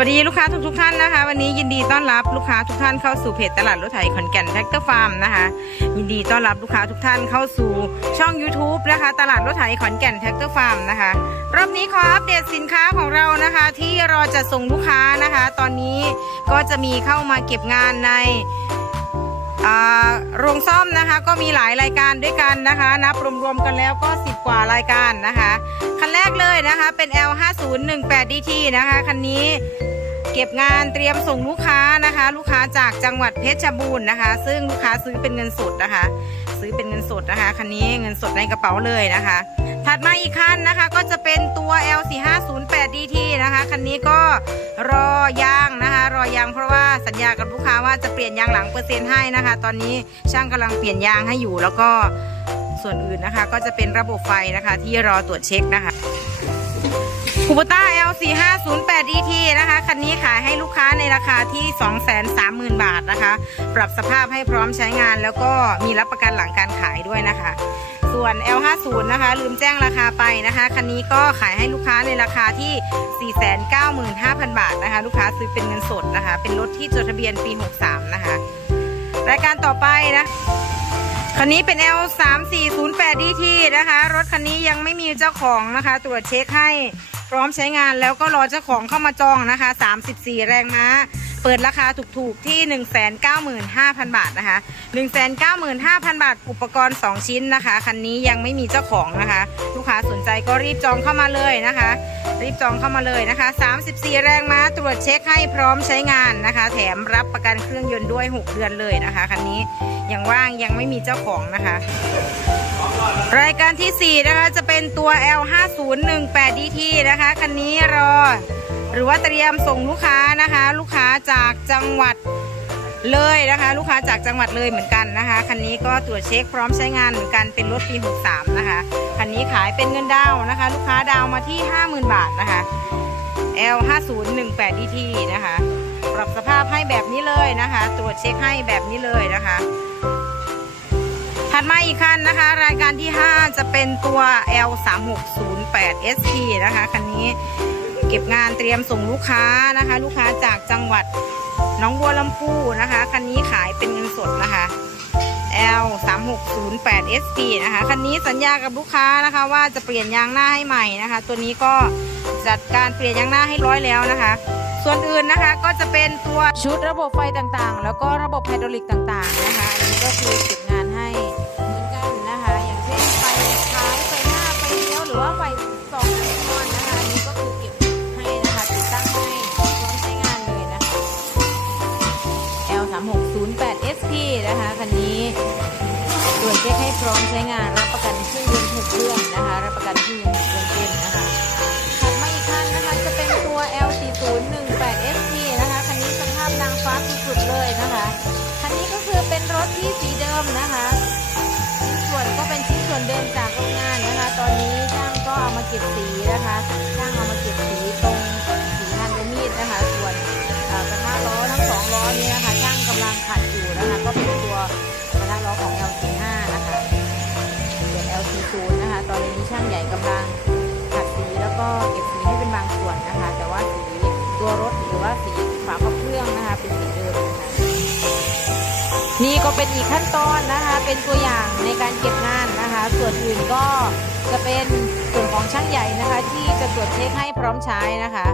วัสดีลูกค้าทุกทุกท่านนะคะ วันนี้ยินดีต้อนรับลูกค้าทุกท่านเข้าสู่เพจตลาดรถไถขอนแก่นแท็กเตอร์ฟาร์มนะคะ ยินดีต้อนรับลูกค้าทุกท่านเข้าสู่ช่อง YouTube นะคะ ตลาดรถไถขอนแก่นแท็กเตอร์ฟาร์มนะคะรอบนี้ขออัปเดตสินค้าของเรานะคะ ที่รอจะส่งลูกค้านะคะ ตอนนี้ก็จะมีเข้ามาเก็บงานใน โรงซ่อมนะคะก็มีหลายรายการด้วยกันนะคะนับรวมๆกันแล้วก็ 10 กว่ารายการนะคะคันแรกเลยนะคะเป็น L5018DT นะคะคันนี้เก็บงานเตรียมส่งลูกค้านะคะ ลูกค้าจากจังหวัดเพชรบูรณ์นะคะ ซึ่งลูกค้าซื้อเป็นเงินสดนะคะ ซื้อเป็นเงินสดนะคะคันนี้เงินสดในกระเป๋าเลยนะคะ ถัดมาอีกคันนะคะก็จะเป็นตัว L4508DT นะคะ คันนี้ก็รอยางนะคะ รอยางเพราะว่าสัญญากับลูกค้าว่าจะเปลี่ยนยางหลังเปอร์เซ็นต์ให้นะคะ ตอนนี้ช่างกำลังเปลี่ยนยางให้อยู่ แล้วก็ส่วนอื่นนะคะ ก็จะเป็นระบบไฟนะคะที่รอตรวจเช็คนะคะคูปต้า L4508DT นะคะคันนี้ขายให้ลูกค้าในราคาที่ 230,000 บาทนะคะ ปรับสภาพให้พร้อมใช้งาน แล้วก็มีรับประกันหลังการขายด้วยนะคะ ส่วน L50 นะคะลืมแจ้งราคาไปนะคะคันนี้ก็ขายให้ลูกค้าในราคาที่ 495,000 บาทนะคะ ลูกค้าซื้อเป็นเงินสดนะคะ เป็นรถที่จดทะเบียนปี 63 นะคะ รายการต่อไปนะคันนี้เป็น L3408DT นะคะ รถคันนี้ยังไม่มีเจ้าของนะคะ ตรวจเช็คให้ พร้อมใช้งานแล้วก็รอเจ้าของเข้ามาจองนะคะ 34 แรงม้า เปิดราคาถูกๆที่ 195,000 บาทนะคะ 195,000 บาท อุปกรณ์ 2 ชิ้นนะคะ คันนี้ยังไม่มีเจ้าของนะคะ ลูกค้าสนใจก็รีบจองเข้ามาเลยนะคะ รีบจองเข้ามาเลยนะคะ 34 แรงม้าตรวจเช็คให้พร้อมใช้งานนะคะ แถมรับประกันเครื่องยนต์ด้วย 6 เดือนเลยนะคะคันนี้ยังว่างยังไม่มีเจ้าของนะคะ รายการที่ 4 นะคะจะเป็นตัว L5018DT นะคะ คันนี้รอ หรือว่าเตรียมส่งลูกค้านะคะ ลูกค้าจากจังหวัดเลยนะคะ ลูกค้าจากจังหวัดเลยเหมือนกันนะคะ คันนี้ก็ตรวจเช็คพร้อมใช้งานเหมือนกันเป็นรถปี 63 นะคะ คันนี้ขายเป็นเงินดาวนะคะ ลูกค้าดาวมาที่ 50,000 บาทนะคะ L5018DT นะคะ ปรับสภาพให้แบบนี้เลยนะคะ ตรวจเช็คให้แบบนี้เลยนะคะ ถัดมาอีกคันนะคะ รายการที่ 5 จะเป็นตัว L3608SP นะคะคันนี้เก็บงานเตรียมส่งลูกค้านะคะ ลูกค้าจากจังหวัดหน้องบัวลำพูนะคะคันนี้ขายเป็นเงินสดนะคะ L3608SP นะคะคันนี้สัญญากับลูกค้านะคะ ว่าจะเปลี่ยนยางหน้าให้ใหม่นะคะ ตัวนี้ก็จัดการเปลี่ยนยางหน้าให้ร้อยแล้วนะคะ ส่วนอื่นนะคะก็จะเป็นตัวชุดระบบไฟต่างๆ แล้วก็ระบบไฮดรอลิกต่างๆนะคะอันนี้ก็คือเก็บงาน ให้เหมือนกันนะคะ อย่างเช่นไฟท้ายไฟหน้าไฟเลี้ยวหรือว่าไฟส่องไฟนอนนะคะอันนี้ก็คือเก็บให้นะคะติดตั้งให้พร้อมใช้งานเลยนะคะ L3608SP นะคะคันนี้ตรวจเช็คให้พร้อมใช้งานรับประกันเครื่องยนต์6เดือนนะคะ รับประกันเครื่องยนต์ ก็เก็บสีนะคะช่างเอามาเก็บสีตรงสีพันธมีดนะคะ ส่วนกระทะล้อทั้งสองล้อนี้นะคะ ช่างกำลังขัดอยู่นะคะ ก็เป็นตัวกระทะล้อของ L45 นะคะส่วน L40 นะคะ ตอนนี้ช่างใหญ่กำลังขัดสีแล้วก็เก็บสีให้เป็นบางส่วนนะคะ แต่ว่าสีตัวรถหรือว่าสีฝาครอบเครื่องนะคะ เป็นสีเดิมนะคะนี่ก็เป็นอีกขั้นตอนนะคะ เป็นตัวอย่างในการเก็บงาน ส่วนอื่นก็จะเป็นส่วนของช่างใหญ่นะคะ ที่จะตรวจเช็คให้พร้อมใช้นะคะ